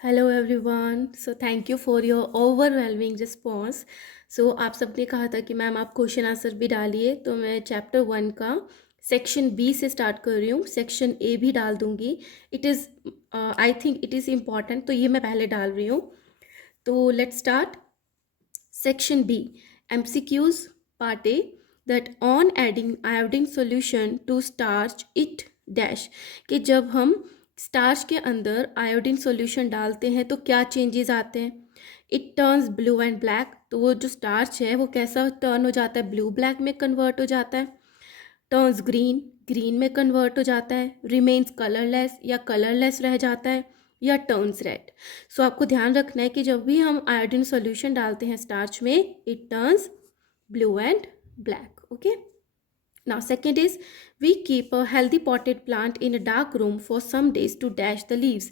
Hello everyone. So thank you for your overwhelming response. So आप सबने कहा था कि मैम आप क्वेश्चन आंसर भी डालिए, तो मैं चैप्टर 1 का सेक्शन बी से स्टार्ट कर रही हूँ। सेक्शन ए भी डाल दूँगी। It is I think it is important, तो ये मैं पहले डाल रही हूँ। तो let's start. Section B MCQs part A, that on adding iodine solution to starch it dash, कि जब हम स्टार्च के अंदर आयोडीन सॉल्यूशन डालते हैं तो क्या चेंजेस आते हैं। It turns blue and black, तो वो जो स्टार्च है वो कैसा टर्न हो जाता है, ब्लू ब्लैक में कन्वर्ट हो जाता है। टर्न्स ग्रीन, ग्रीन में कन्वर्ट हो जाता है। रिमेन्स कलरलेस या कलरलेस रह जाता है, या टर्न्स रेड। सो आपको ध्यान रखना है कि जब भी हम आयोडीन सॉल्यूशन डालते हैं स्टार्च में, it turns blue and black. Okay, now second is we keep a healthy potted plant in a dark room for some days to dash the leaves.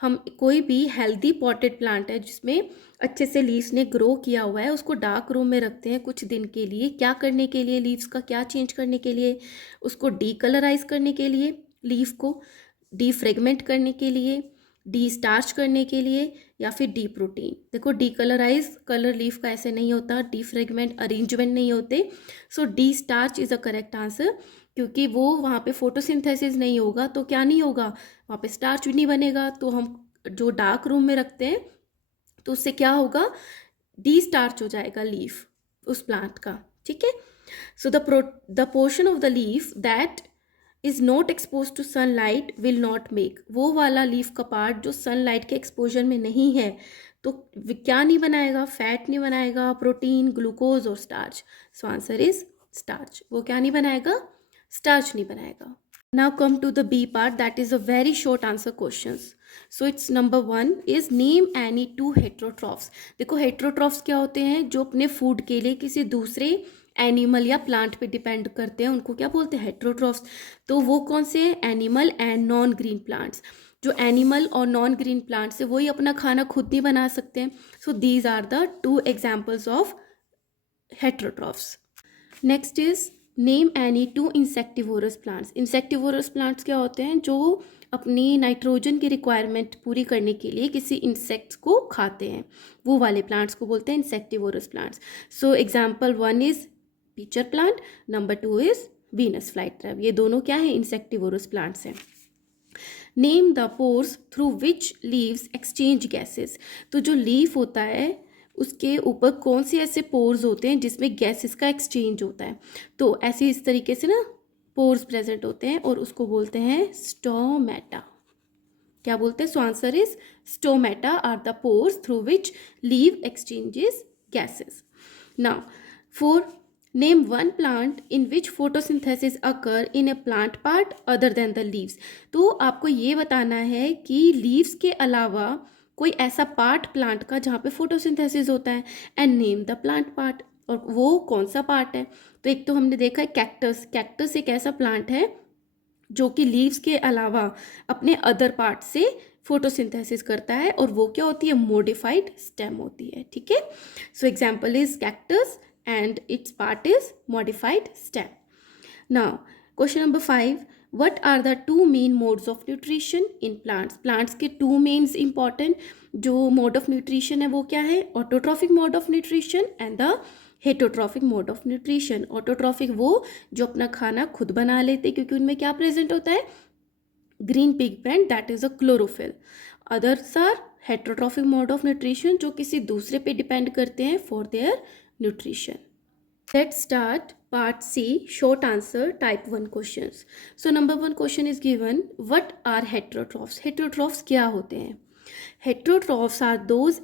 हम कोई भी हेल्दी पॉटेड प्लांट है जिसमें अच्छे से लीव्स ने grow किया हुआ है, उसको डार्क रूम में रखते हैं कुछ दिन के लिए। क्या करने के लिए, लीव्स का क्या चेंज करने के लिए, उसको डीकलराइज करने के लिए, लीफ को डीफ्रेगमेंट करने के लिए, डी स्टार्च करने के लिए, या फिर डी प्रोटीन। देखो डी कलराइज कलर लीफ का ऐसे नहीं होता, डी फ्रेगमेंट अरेंजमेंट नहीं होते। So the starch is a correct answer, क्योंकि वो वहाँ पे फोटोसिंथेसिस नहीं होगा तो क्या नहीं होगा, वहाँ पे स्टार्च भी नहीं बनेगा। तो हम जो डार्क रूम में रखते हैं तो उससे क्या होगा, डी स्टार्च हो जाएगा लीफ उस प्लांट का। ठीक है। So the portion of the leaf that is not expose to sunlight will not make, वो वाला लीफ का पार्ट जो सनलाइट के एक्सपोजर में नहीं है तो क्या नहीं बनाएगा, फैट नहीं बनाएगा, प्रोटीन, ग्लूकोज और starch. So answer is starch. वो क्या नहीं बनाएगा, स्टार्च नहीं बनाएगा। Now come to the B part, that is a very short answer questions. So it's number 1 is name any two heterotrophs. देखो हेट्रोट्रॉफ्स क्या होते हैं, जो अपने फूड के लिए किसी दूसरे एनिमल या प्लांट पे डिपेंड करते हैं, उनको क्या बोलते हैं, हेट्रोट्रॉफ्स। तो वो कौन से हैं, animal and non green plants. जो एनिमल और नॉन ग्रीन प्लांट्स है वही अपना खाना खुद नहीं बना सकते हैं। So these are the two examples of heterotrophs. Next is name any two insectivorous plants. Insectivorous plants क्या होते हैं, जो अपनी नाइट्रोजन की रिक्वायरमेंट पूरी करने के लिए किसी इंसेक्ट्स को खाते हैं, वो वाले प्लांट्स को बोलते हैं insectivorous plants. So example 1 is pitcher plant, number 2 is Venus flytrap. ये दोनों क्या है, इंसेक्टिवोरस प्लांट्स हैं। Name the pores through which leaves exchange gases. तो जो लीफ होता है उसके ऊपर कौन से ऐसे पोर्स होते हैं जिसमें गैसेस का एक्सचेंज होता है। तो ऐसे इस तरीके से ना पोर्स प्रेजेंट होते हैं और उसको बोलते हैं स्टोमेटा। क्या बोलते हैं, so answer is stomata are the pores through which leave exchanges gases. Now four, name one plant in which photosynthesis occur in a plant part other than the leaves. तो आपको ये बताना है कि लीव्स के अलावा कोई ऐसा पार्ट प्लांट का जहाँ पे फोटोसिंथेसिस होता है, and name the plant part, और वो कौन सा पार्ट है। तो एक तो हमने देखा है कैक्टस, कैक्टस एक ऐसा प्लांट है जो कि लीव्स के अलावा अपने अदर पार्ट से फोटोसिंथेसिस करता है, और वो क्या होती है, मॉडिफाइड स्टेम होती है। ठीक है। So example is cactus and it's part is modified stem. Now question number 5, what are the two main modes of nutrition in plants। Plants के टू मेन्स इंपॉर्टेंट जो मोड ऑफ न्यूट्रिशन है वो क्या है, autotrophic mode of nutrition and the heterotrophic mode of nutrition. Autotrophic वो जो अपना खाना खुद बना लेते क्योंकि उनमें क्या प्रेजेंट होता है, green pigment, that is a chlorophyll. Others are heterotrophic mode of nutrition, जो किसी दूसरे पे डिपेंड करते हैं for their nutrition. Let's start part C, short answer type 1 questions. So number 1 question is given, what are heterotrophs। heterotrophs क्या होते हैं। heterotrophs are those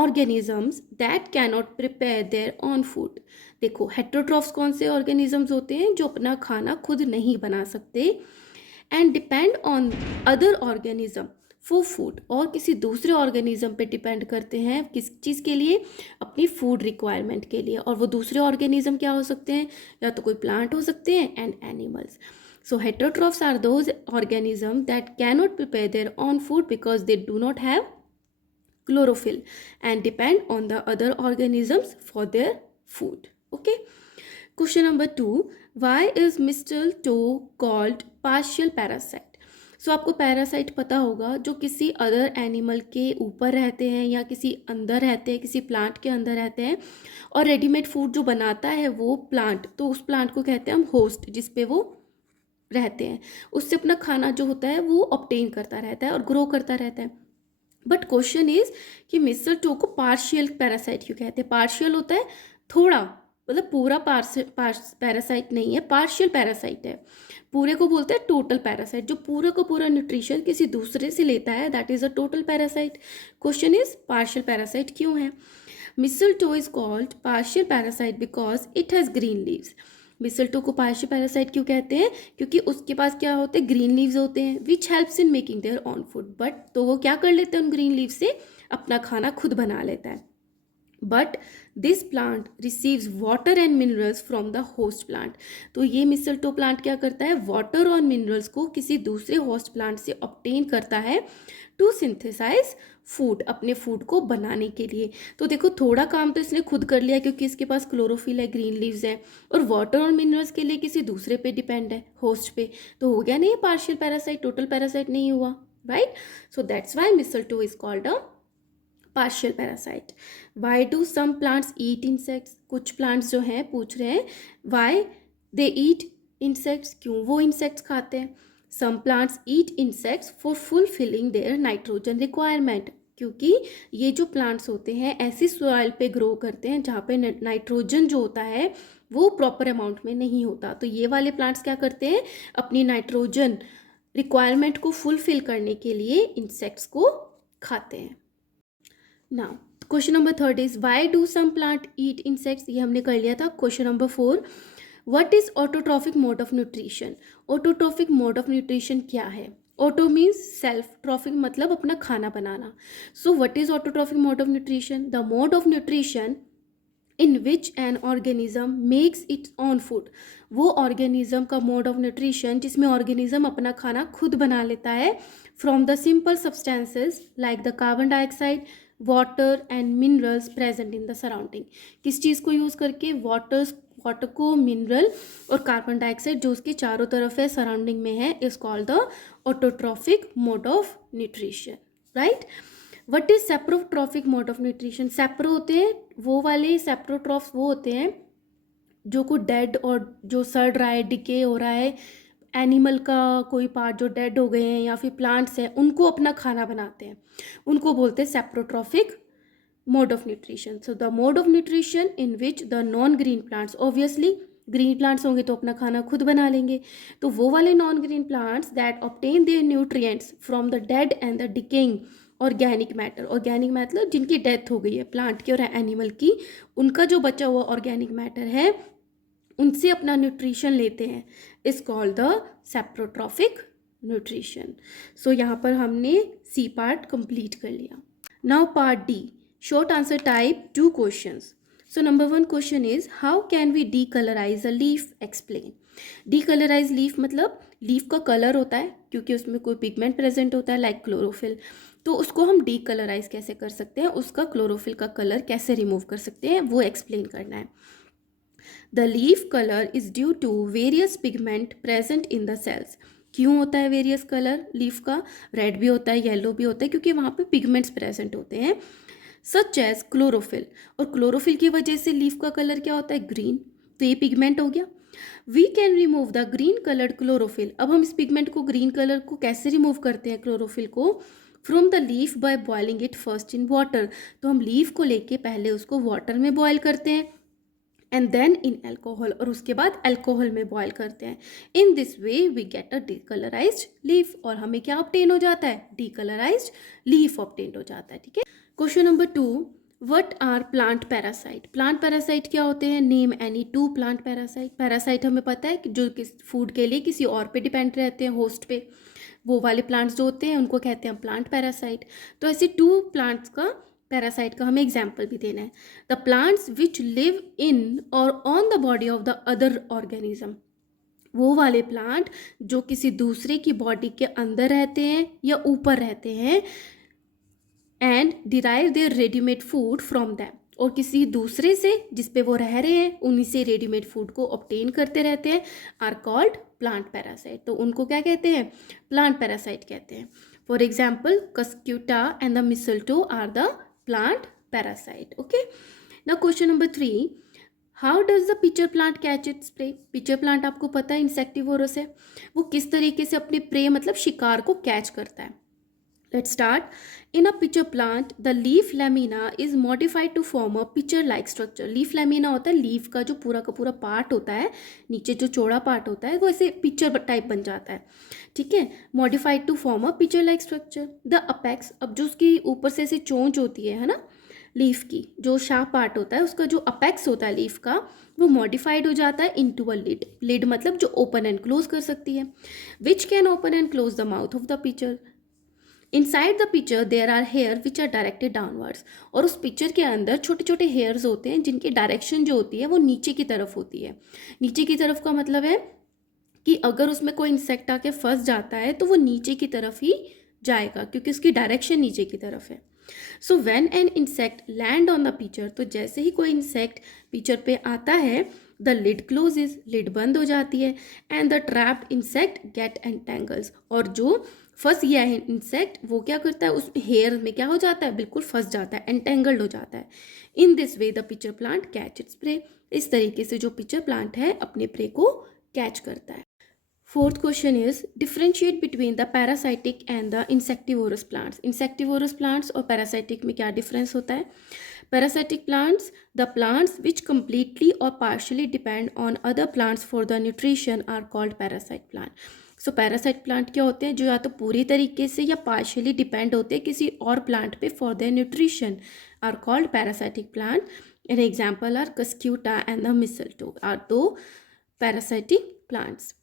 organisms that cannot prepare their own food। देखो heterotrophs कौन से organisms होते हैं जो अपना खाना खुद नहीं बना सकते, and depend on other organism for food, और किसी दूसरे ऑर्गेनिज्म पे डिपेंड करते हैं किस चीज़ के लिए, अपनी फूड रिक्वायरमेंट के लिए। और वो दूसरे ऑर्गेनिज्म क्या हो सकते हैं, या तो कोई प्लांट हो सकते हैं and animals. So heterotrophs are those organism that cannot prepare their own food because they do not have chlorophyll and depend on the other organisms for their food. Okay. Question number 2, why is mistletoe called partial parasite। सो आपको parasite पता होगा, जो किसी other animal के ऊपर रहते हैं या किसी अंदर रहते हैं, किसी प्लांट के अंदर रहते हैं, और रेडीमेड फूड जो बनाता है वो प्लांट, तो उस प्लांट को कहते हैं हम होस्ट, जिस पे वो रहते हैं। उससे अपना खाना जो होता है वो ऑब्टेन करता रहता है और ग्रो करता रहता है। बट क्वेश्चन इज कि मिसलटो को पार्शियल पैरासाइट क्यों कहते हैं? पार्शियल होता है थोड़ा, मतलब पूरा पैरासाइट नहीं है, पार्शियल पैरासाइट है। पूरे को बोलते हैं टोटल पैरासाइट, जो पूरा का पूरा न्यूट्रिशन किसी दूसरे से लेता है, that is a total parasite. Question is partial parasite क्यों है? Mistletoe is called partial parasite because it has green leaves. Mistletoe को पार्शियल पैरासाइट क्यों कहते हैं? क्योंकि उसके पास क्या होते हैं? ग्रीन लीव्स होते हैं, which helps in making their own food. But तो वो क्या कर लेते हैं उन ग्रीन लीव से? अपना खाना खुद बना लेता है। But this plant receives water and minerals from the host plant. तो ये मिसलटो प्लांट क्या करता है? वाटर और मिनरल्स को किसी दूसरे होस्ट प्लांट से ऑब्टेन करता है टू सिंथेसाइज फूड, अपने फूड को बनाने के लिए। तो देखो, थोड़ा काम तो इसने खुद कर लिया क्योंकि इसके पास क्लोरोफिल है, ग्रीन लीव्स है, और वाटर और मिनरल्स के लिए किसी दूसरे पे डिपेंड है, होस्ट पे। तो हो गया नहीं ये पार्शियल पैरासाइट, टोटल पैरासाइट नहीं हुआ, right? So that's why mistletoe is called a partial parasite. Why do some plants eat insects? कुछ प्लांट्स जो हैं पूछ रहे हैं वाई दे ईट इंसेक्ट्स, क्यों वो इंसेक्ट्स खाते हैं? Some plants eat insects for fulfilling their nitrogen requirement. क्योंकि ये जो प्लांट्स होते हैं ऐसी सॉइल पे ग्रो करते हैं जहाँ पे नाइट्रोजन जो होता है वो प्रॉपर अमाउंट में नहीं होता। तो ये वाले प्लांट्स क्या करते हैं? अपनी नाइट्रोजन रिक्वायरमेंट को फुलफिल करने के लिए इंसेक्ट्स को खाते हैं। Now question number 3 is why do some plant eat insects? ये हमने कर लिया था। Question number 4, what is autotrophic mode of nutrition? Autotrophic mode of nutrition क्या है? ऑटो मीन्स सेल्फ, ट्रॉफिक मतलब अपना खाना बनाना। So what is autotrophic mode of nutrition? The mode of nutrition in which an organism makes its own food. वो organism का mode of nutrition जिसमें organism अपना खाना खुद बना लेता है from the simple substances like the carbon dioxide, water and minerals present in the surrounding. किस चीज़ को यूज़ करके? वाटर को, मिनरल और कार्बन डाइऑक्साइड जो उसके चारों तरफ है, सराउंडिंग में है, is called the autotrophic mode of nutrition, right? What is saprotrophic mode of nutrition? सेप्रो होते हैं वो वाले, सेप्रोट्रॉफ्स वो होते हैं जो को डेड और जो सड़ रहा है, डिके हो रहा है, एनिमल का कोई पार्ट जो डेड हो गए हैं या फिर प्लांट्स हैं, उनको अपना खाना बनाते हैं, उनको बोलते हैं saprotrophic mode of nutrition. So the mode of nutrition in which the non green plants, obviously green plants होंगे तो अपना खाना खुद बना लेंगे, तो वो वाले non green plants that obtain their nutrients from the dead and the decaying organic matter. Organic मतलब जिनकी डेथ हो गई है, प्लांट की और एनिमल की, उनका जो बचा हुआ ऑर्गेनिक मैटर है उनसे अपना न्यूट्रिशन लेते हैं, is called the saprotrophic nutrition. So यहाँ पर हमने सी पार्ट कंप्लीट कर लिया। Now part D, short answer type, 2 questions. So number 1 question is how can we decolourise a leaf? Explain. Decolourise leaf मतलब लीफ का colour होता है क्योंकि उसमें कोई पिगमेंट प्रेजेंट होता है लाइक क्लोरोफिल, तो उसको हम डीकलराइज कैसे कर सकते हैं, उसका क्लोरोफिल का कलर कैसे रिमूव कर सकते हैं, वो एक्सप्लेन करना है। The leaf colour is due to various pigment present in the cells. क्यों होता है वेरियस कलर लीफ का? रेड भी होता है, येलो भी होता है, क्योंकि वहाँ पे पिगमेंट्स प्रेजेंट होते हैं सच एज क्लोरोफिल। और क्लोरोफिल की वजह से लीफ का कलर क्या होता है? ग्रीन। तो ये पिगमेंट हो गया। We can remove the green coloured chlorophyll. अब हम इस पिगमेंट को, ग्रीन कलर को कैसे रिमूव करते हैं क्लोरोफिल को? From the leaf by boiling it first in water. तो हम लीफ को लेके पहले उसको वाटर में बॉयल करते हैं एंड देन इन एल्कोहल, और उसके बाद एल्कोहल में बॉयल करते हैं। In this way we get a decolourised leaf, और हमें क्या ऑब्टेन हो जाता है? डीकलराइज्ड लीफ ऑब्टेन हो जाता है, ठीक है। Question number 2, what are plant parasite? Plant parasite क्या होते हैं? Name any 2 plant parasite. Parasite हमें पता है कि जो किस फूड के लिए किसी और पे डिपेंड रहते हैं, होस्ट पे, वो वाले प्लांट्स जो होते हैं उनको कहते हैं प्लांट पैरासाइट। तो ऐसे 2 प्लांट्स का, पैरासाइट का हमें एग्जाम्पल भी देना है। The plants which live in और on the body of the other organism. वो वाले प्लांट जो किसी दूसरे की बॉडी के अंदर रहते हैं या ऊपर रहते हैं, and derive their readymade food from them, और किसी दूसरे से जिस पे वो रह रहे हैं उन्हीं से रेडीमेड फूड को ऑब्टेन करते रहते हैं आर कॉल्ड प्लांट पैरासाइट। तो उनको क्या कहते हैं? प्लांट पैरासाइट कहते हैं। For example cuscuta and the mistletoe are the plant parasite. Okay, now question number 3, how does the pitcher plant catch its prey? Pitcher plant आपको पता है इंसेक्टिवोरस है, वो किस तरीके से अपने प्रे मतलब शिकार को कैच करता है। Let's start. In a pitcher plant, the leaf lamina is modified to form a pitcher-like structure. Leaf lamina होता है लीफ का जो पूरा का पूरा पार्ट होता है, नीचे जो चौड़ा पार्ट होता है वो ऐसे पिक्चर टाइप बन जाता है, ठीक है। Modified to form a pitcher like structure. The apex, अब जो उसकी ऊपर से ऐसे चोंच होती है ना, लीफ की जो शार्प पार्ट होता है उसका जो अपेक्स होता है लीफ का, वो मॉडिफाइड हो जाता है इनटू अ लिड। लिड मतलब जो ओपन एंड क्लोज कर सकती है, which can open and close the mouth of the pitcher. Inside the pitcher there are hair which are directed downwards. और उस पिक्चर के अंदर छोटे छोटे हेयर्स होते हैं जिनकी डायरेक्शन जो होती है वो नीचे की तरफ होती है। नीचे की तरफ का मतलब है कि अगर उसमें कोई इंसेक्ट आके फंस जाता है तो वो नीचे की तरफ ही जाएगा क्योंकि उसकी डायरेक्शन नीचे की तरफ है। So when an insect land on the picture, तो जैसे ही कोई इंसेक्ट पिक्चर पे आता है द लिड क्लोजेज, लिड बंद हो जाती है, and the trapped insect get entangles, और जो फंस गया है इंसेक्ट वो क्या करता है उस हेयर में क्या हो जाता है, बिल्कुल फंस जाता है, एंटेंगल्ड हो जाता है। इन this way the pitcher plant catch its pray. इस तरीके से जो पिक्चर प्लांट है अपने प्रे को कैच करता है। Fourth question is differentiate between the parasitic and the insectivorous plants. Insectivorous plants और पैरासाइटिक में क्या डिफरेंस होता है? Parasitic plants, the plants which completely और partially depend on other plants for the nutrition are called parasite plant. So parasite plant क्या होते हैं? जो या तो पूरी तरीके से या पार्शियली डिपेंड होते हैं किसी और प्लांट पे for their nutrition, are called parasitic plant. An example are cuscuta and the mistletoe are दो parasitic plants.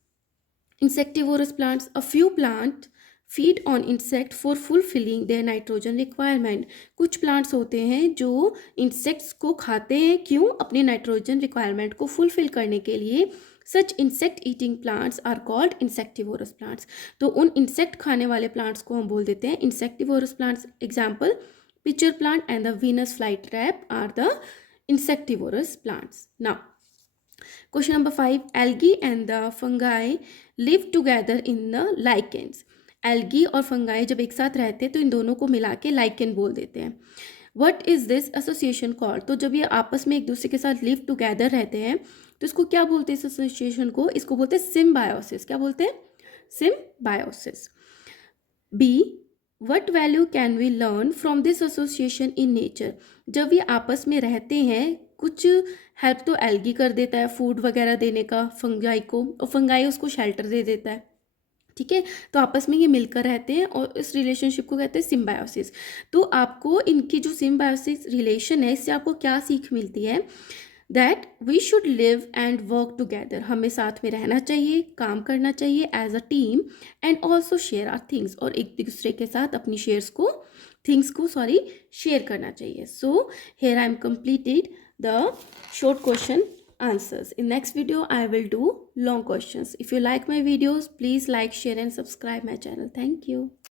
Insectivorous plants, a few plants feed on insect for fulfilling their nitrogen requirement. कुछ plants होते हैं जो insects को खाते हैं, क्यों? अपनी नाइट्रोजन रिक्वायरमेंट को फुलफिल करने के लिए। Such insect eating plants are called insectivorous plants. तो उन इंसेक्ट खाने वाले प्लांट्स को हम बोल देते हैं insectivorous plants. Example pitcher plant and the Venus fly trap are the insectivorous plants. Now, question number 5, algae and the fungi live together in the lichens. Algae और फंगाई जब एक साथ रहते हैं तो इन दोनों को मिला के लाइकेन बोल देते हैं। What is this association called? तो जब ये आपस में एक दूसरे के साथ लिव टुगेदर रहते हैं तो इसको क्या बोलते हैं? इस एसोसिएशन को, इसको बोलते हैं सिम्बायोसिस। क्या बोलते हैं? Symbiosis. B, what value can we learn from this association in nature? जब ये आपस में रहते हैं कुछ हेल्प तो एल्गी कर देता है फूड वगैरह देने का फंगाई को, और फंगाई उसको शेल्टर दे देता है, ठीक है। तो आपस में ये मिलकर रहते हैं और इस रिलेशनशिप को कहते हैं सिम्बायोसिस। तो आपको इनकी जो सिम्बायोसिस रिलेशन है इससे आपको क्या सीख मिलती है? That we should live and work together, हमें साथ में रहना चाहिए, काम करना चाहिए as a team, and also share our things, और एक दूसरे के साथ अपनी थिंग्स को शेयर करना चाहिए। So here I am completed the short question answers. In next video I will do long questions. If you like my videos, please like, share and subscribe my channel. Thank you.